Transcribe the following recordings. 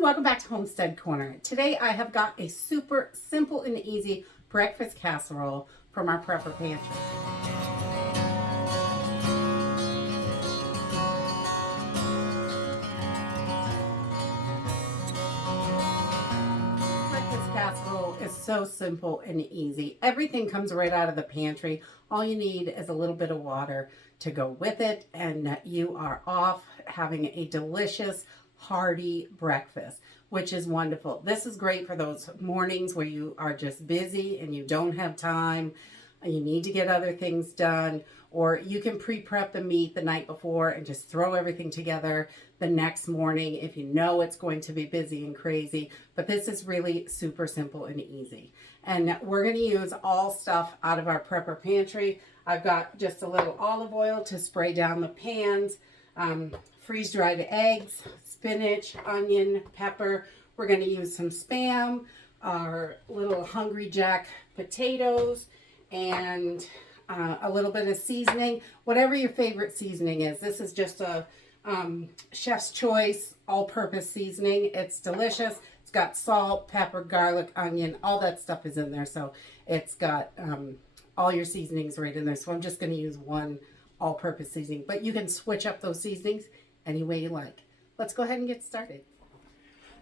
welcome back to Homestead Corner. Today I have got a super simple and easy breakfast casserole from our prepper pantry. Breakfast casserole is so simple and easy. Everything comes right out of the pantry. All you need is a little bit of water to go with it, and you are off having a delicious hearty breakfast, which is wonderful. This is great for those mornings where you are just busy and you don't have time, you need to get other things done, or you can pre-prep the meat the night before and just throw everything together the next morning if you know it's going to be busy and crazy. But this is really super simple and easy. And we're going to use all stuff out of our prepper pantry. I've got just a little olive oil to spray down the pans, freeze-dried eggs, spinach, onion, pepper. We're going to use some Spam, our little Hungry Jack potatoes, and a little bit of seasoning, whatever your favorite seasoning is. This is just a chef's choice all-purpose seasoning. It's delicious. It's got salt, pepper, garlic, onion, all that stuff is in there. So it's got all your seasonings right in there. So I'm just going to use one all-purpose seasoning, but you can switch up those seasonings any way you like. Let's go ahead and get started.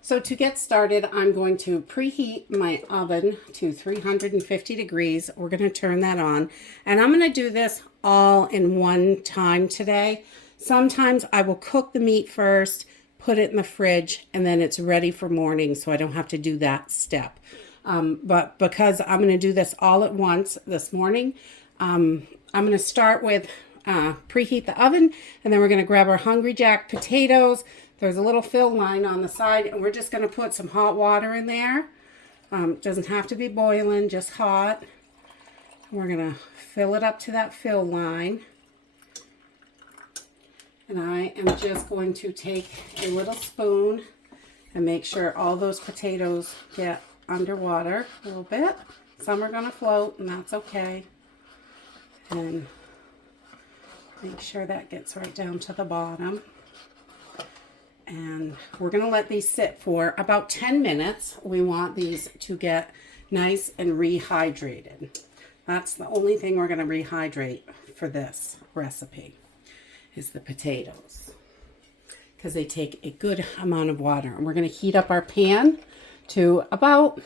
So to get started, I'm going to preheat my oven to 350 degrees. We're going to turn that on, and I'm going to do this all in one time today. Sometimes I will cook the meat first, put it in the fridge, and then it's ready for morning, so I don't have to do that step. But because I'm going to do this all at once this morning, I'm going to start with preheat the oven, and then we're going to grab our Hungry Jack potatoes. There's a little fill line on the side, and we're just going to put some hot water in there. It doesn't have to be boiling, just hot. We're going to fill it up to that fill line. And I am just going to take a little spoon and make sure all those potatoes get underwater a little bit. Some are going to float, and that's okay. And make sure that gets right down to the bottom. And we're going to let these sit for about 10 minutes. We want these to get nice and rehydrated. That's the only thing we're going to rehydrate for this recipe is the potatoes, because they take a good amount of water. And we're going to heat up our pan to about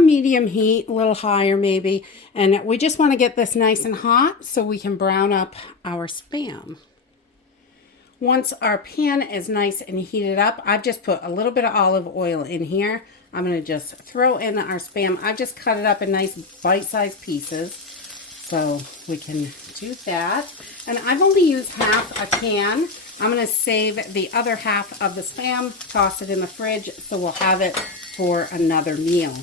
medium heat, a little higher maybe. And we just want to get this nice and hot so we can brown up our Spam. Once our pan is nice and heated up, I've just put a little bit of olive oil in here. I'm going to just throw in our Spam. I've just cut it up in nice bite-sized pieces, so we can do that. And I've only used half a can. I'm going to save the other half of the Spam, toss it in the fridge, so we'll have it for another meal.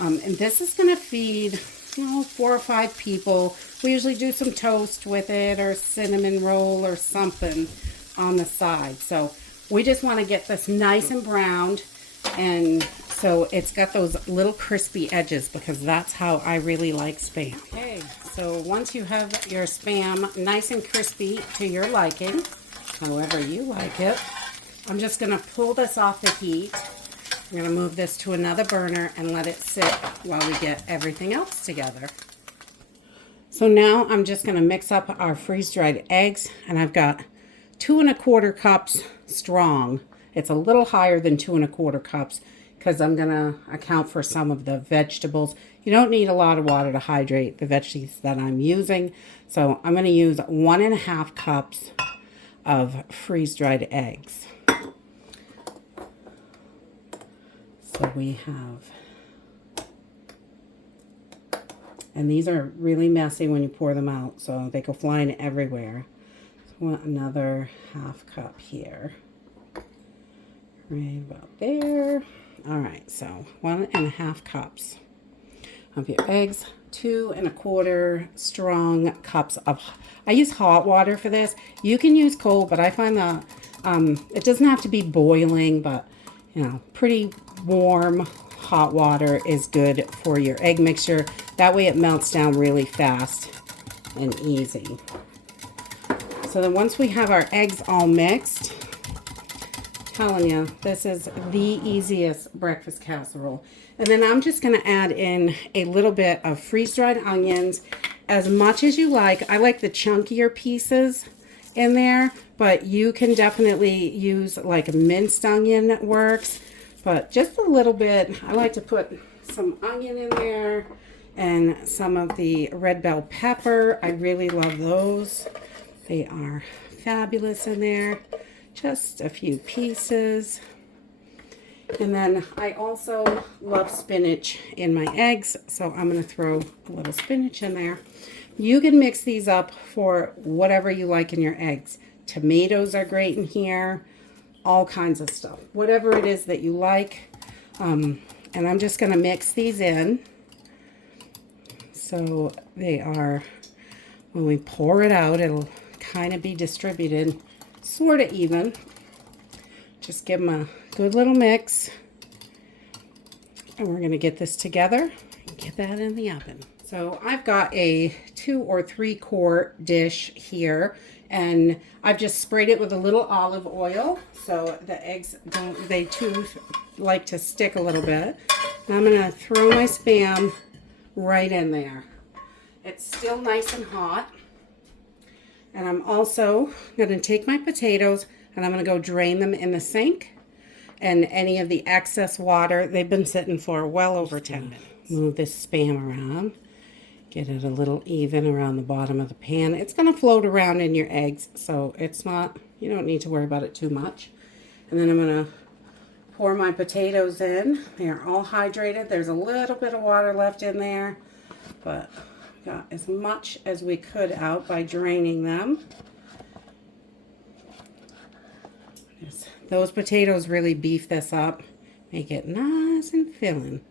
And this is going to feed 4 or 5 people. We usually do some toast with it or cinnamon roll or something on the side. So we just want to get this nice and browned, and so it's got those little crispy edges, because that's how I really like Spam. Okay, so once you have your Spam nice and crispy to your liking, however you like it, I'm just going to pull this off the heat. I'm going to move this to another burner and let it sit while we get everything else together. So now I'm just going to mix up our freeze-dried eggs, and I've got 2 1/4 cups strong. It's a little higher than 2 1/4 cups because I'm going to account for some of the vegetables. You don't need a lot of water to hydrate the veggies that I'm using. So I'm going to use 1 1/2 cups of freeze-dried eggs. So we have, and these are really messy when you pour them out, so they go flying everywhere. So I want another 1/2 cup here, right about there. All right, so 1 1/2 cups of your eggs, 2 1/4 strong cups of, I use hot water for this. You can use cold, but I find that it doesn't have to be boiling, but pretty warm hot water is good for your egg mixture. That way it melts down really fast and easy. So then once we have our eggs all mixed, telling you, this is the easiest breakfast casserole. And then I'm just going to add in a little bit of freeze-dried onions, as much as you like. I like the chunkier pieces in there, but you can definitely use like a minced onion works, but just a little bit. I like to put some onion in there and some of the red bell pepper. I really love those. They are fabulous in there. Just a few pieces. And then I also love spinach in my eggs, so I'm going to throw a little spinach in there. You can mix these up for whatever you like in your eggs. Tomatoes are great in here, all kinds of stuff. Whatever it is that you like. And I'm just going to mix these in. So they are, when we pour it out, it'll kind of be distributed sort of even. Just give them a good little mix. And we're going to get this together and get that in the oven. So I've got a 2 or 3 quart dish here, and I've just sprayed it with a little olive oil so the eggs they too like to stick a little bit. And I'm going to throw my Spam right in there. It's still nice and hot. And I'm also going to take my potatoes and I'm going to go drain them in the sink. And any of the excess water, they've been sitting for well over 10 minutes. Move this Spam around. Get it a little even around the bottom of the pan. It's going to float around in your eggs, so it's not, you don't need to worry about it too much. And then I'm going to pour my potatoes in. They are all hydrated. There's a little bit of water left in there, but got as much as we could out by draining them. Those potatoes really beef this up, make it nice and filling.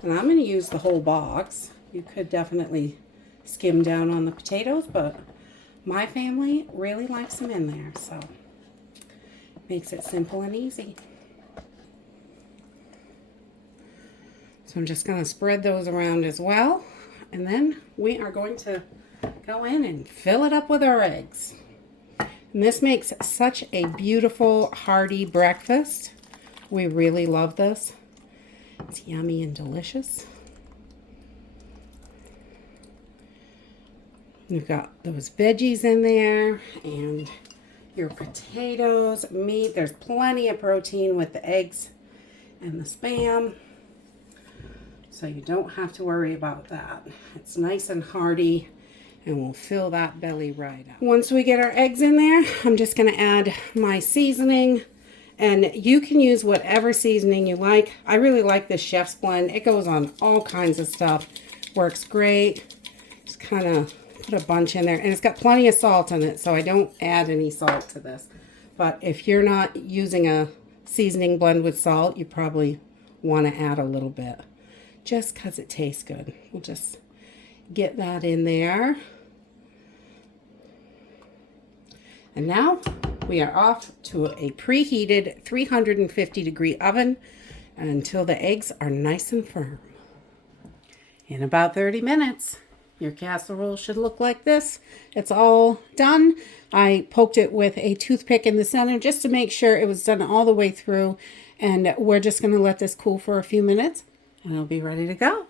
And I'm going to use the whole box. You could definitely skim down on the potatoes, but my family really likes them in there, so it makes it simple and easy. So I'm just going to spread those around as well, and then we are going to go in and fill it up with our eggs. And this makes such a beautiful, hearty breakfast. We really love this. It's yummy and delicious. You've got those veggies in there and your potatoes, meat. There's plenty of protein with the eggs and the Spam. So you don't have to worry about that. It's nice and hearty and we'll fill that belly right up. Once we get our eggs in there, I'm just going to add my seasoning. And you can use whatever seasoning you like. I really like this Chef's Blend. It goes on all kinds of stuff. Works great. Just kind of put a bunch in there. And it's got plenty of salt in it, so I don't add any salt to this. But if you're not using a seasoning blend with salt, you probably want to add a little bit. Just because it tastes good. We'll just get that in there. And now we are off to a preheated 350-degree oven until the eggs are nice and firm. In about 30 minutes, your casserole should look like this. It's all done. I poked it with a toothpick in the center just to make sure it was done all the way through. And we're just going to let this cool for a few minutes and it'll be ready to go.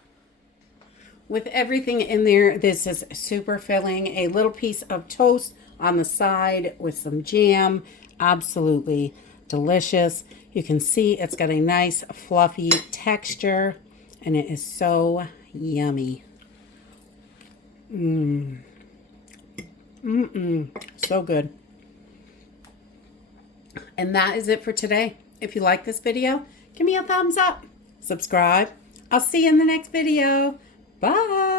With everything in there, this is super filling. A little piece of toast on the side with some jam. Absolutely delicious. You can see it's got a nice fluffy texture and it is so yummy. So good. And that is it for today. If you like this video, give me a thumbs up. Subscribe. I'll see you in the next video. Bye.